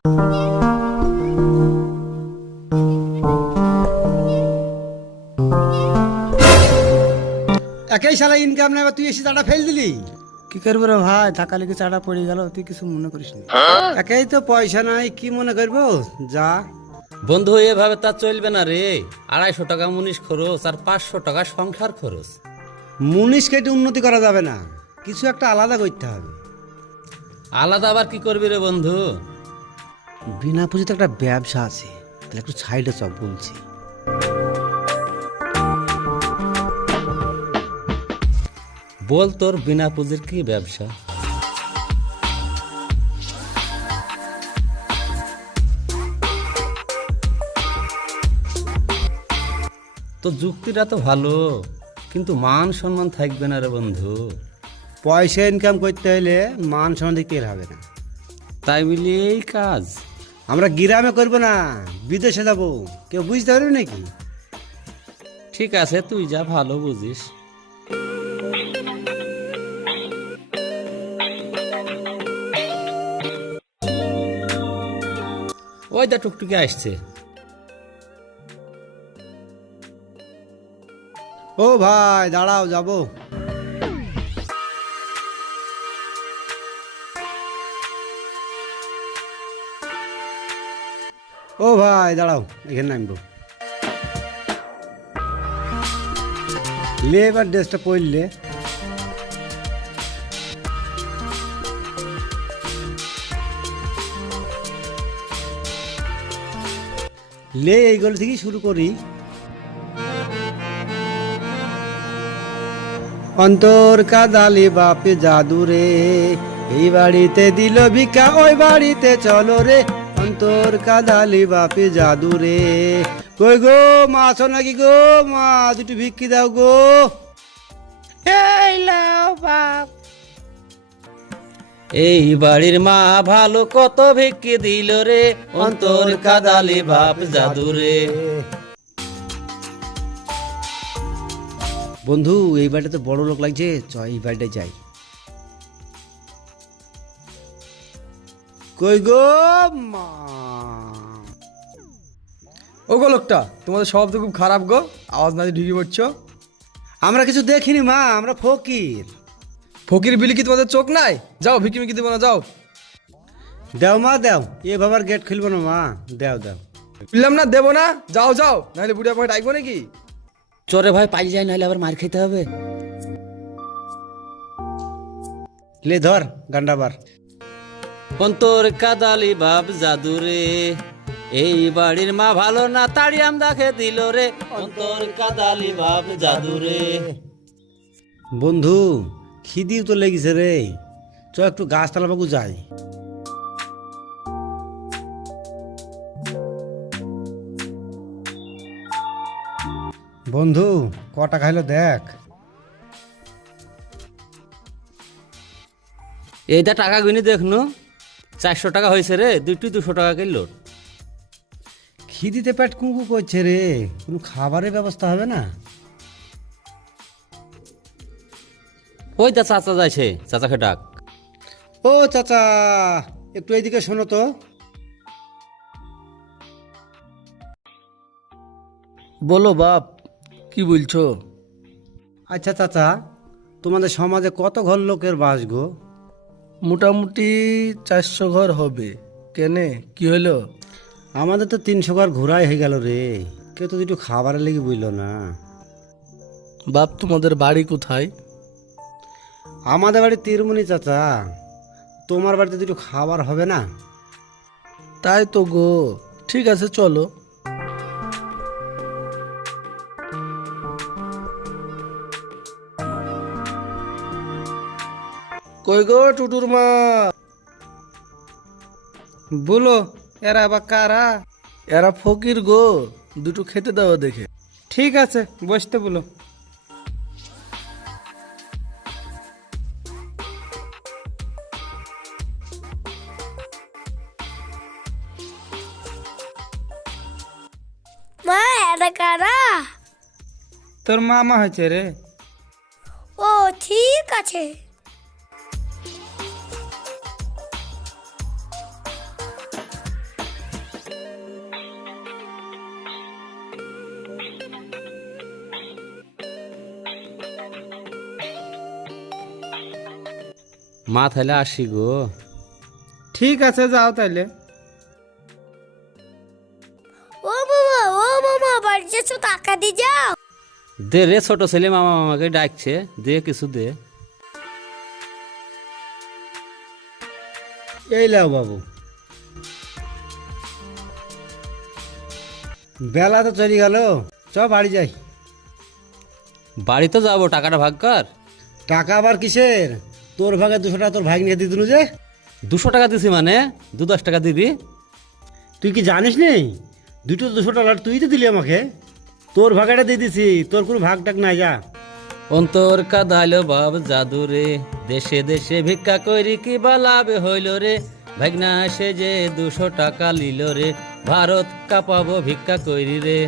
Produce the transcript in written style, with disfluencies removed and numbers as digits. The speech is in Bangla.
একাই শালা ইনকাম নাই, তুই এসে চাটা ফেল দিলি। কি করবো রে ভাই, টাকা লেগে চাটা পড়ে গেল, তুই কিছু মনে করিস না। একাই তো পয়সা নাই, কি মনে করবো, যা। বন্ধু এভাবে তা চলবে না রে। 250 টাকা মুনিশ খরচ আর 500 টাকা সংসার খরচ। মুনিশ কেটে উন্নতি করা যাবে না, কিছু একটা আলাদা করতে হবে। আলাদা আবার কি করবি রে বন্ধু? বিনা পুঁজিতে একটা ব্যবসা আছে, তাহলে একটু সাইডে সব বলছি। বল তোর বিনা পুঁজির কি ব্যবসা? তো যুক্তিটা তো ভালো, কিন্তু মান সম্মান থাকবে না রে বন্ধু। পয়সা ইনকাম করতে হলে মান সম্মান দিতে হবে না। তাই বলি এই কাজ আমরা গ্রামে করবো না, বিদেশে যাবো, কেউ বুঝতে পারবে নাকি? ঠিক আছে, তুই যা ভালো বুঝিস। ওই দা টুকটুকি আসছে। ও ভাই দাঁড়াও, যাবো। ও ভাই দাঁড়াও, এখানে নামবো। লে এবার ড্রেসটা পরলে। লে এইগুলো থেকেই শুরু করি। অন্তর কাদালি বাপে জাদু রে, এই বাড়িতে দিল ভিক্ষা, ওই বাড়িতে চলো রে। অন্তর কাদালি বাপে জাদু রে। কই গো মা আছো নাকি গো? মা দুটো ভিক্ষি দাও গো। এই লাও বাপ। এই বাড়ির মা ভালো, কত ভিক্ষি দিল রে। অন্তর কাদালি বাপ জাদু রে। বন্ধু এই বাড়িটা তো বড় লোক লাগছে, চ এই বাড়িটায় যাই। কই গো মা? ও গো লোকটা, তোমাদের শব্দ খুব খারাপ গো, আওয়াজ না দিয়ে ঢুকে পড়ছো। আমরা কিছু দেখিনি মা, আমরা ফকির। ফকির বিলি কি তোমাদের চোখ নাই? যাও ভিকি মিকি দেবো না, যাও। দেও মা দেও, এ বাবার গেট খুলবো না মা, দেও দেও। বললাম না দেবো না, যাও যাও, নাহলে বুড়িয়া পরে ডাকবো নাকি? চরে ভাই পালিয়ে যায়, নাহলে আবার মার খেতে হবে। লে ধর গান্ডাবার। অন্তর কাদালি বাপ জাদু রে, এই বাড়ির মা ভালো না, তাড়ি আমদাকে দিল রে। অন্তর কাদালি বাপ জাদু রে। বন্ধু খিদিও তো লেগেছে রে, চ একটু গাছতলা পাকু যাই। বন্ধু কটা খাইলো দেখ। এইটা টাকা গুনি দেখনু, 400 টাকা হয়েছে রে, 200 টাকা কিলো। খিদিতে পেট কুকু করছে রে, কোনো খাবারের ব্যবস্থা হবে না? ওই দা চাচা যাইছে, চাচাকে ডাক। ও চাচা একটু এইদিকে শোনো তো। বলো বাপ, কি বলছো? আচ্ছা চাচা, তোমাদের সমাজে কত ঘর লোকের বাস গো? মোটামুটি 400 ঘর হবে। কেনে, কি হলো? আমাদের তো 300 ঘর ঘোরাই হয়ে গেল রে, কেউ তো দুটো খাবারের লেগে বুঝলো না। বাপ তোমাদের বাড়ি কোথায়? আমাদের বাড়ি তিরমুনি চাচা, তোমার বাড়িতে দুটো খাবার হবে না? তাই তো গো, ঠিক আছে চলো। কই গো টুটুর মা? বলো, এরা আবার কারা? এরা ফকির গো, দুটো খেতে দাও দেখে। ঠিক আছে, বসতে বলো। মা এটা কারা? তোর মামা হয়েছে রে। ও ঠিক আছে। মা তাহলে আসি গো। ঠিক আছে যাও তাইলে। ও মামা বাড়ি যাচ্ছ, টাকা দিয়ে যাও। দে রে, ছোট ছেলে মামা মামাকে ডাকছে, দে কিছু দে। এই লাও বাবু, বেলা তো চলে গেল, চ বাড়ি যাই। বাড়ি তো যাবো, টাকাটা ভাগ কর। টাকা আবার কিসের? তোর ভাগে 200 টাকা তোর ভাই নিয়ে দিয়ে দিল যে। 200 টাকা দিছি মানে 2-10 টাকা দিবি। তুই কি জানিস নেই? 200 টাকা তুই তো দিলি আমাকে, তোর ভাগাটা দিয়ে দিছি, তোর কোনো ভাগ টাক নাই। যা। অন্তর কাদাইলো বাপ জাদু রে, দেশে দেশে ভিক্ষা করি কি বা লাভ হইল রে। ভাগনা সে যে 200 টাকা লিল রে, ভারত কাঁপাবো ভিক্ষা করি রে।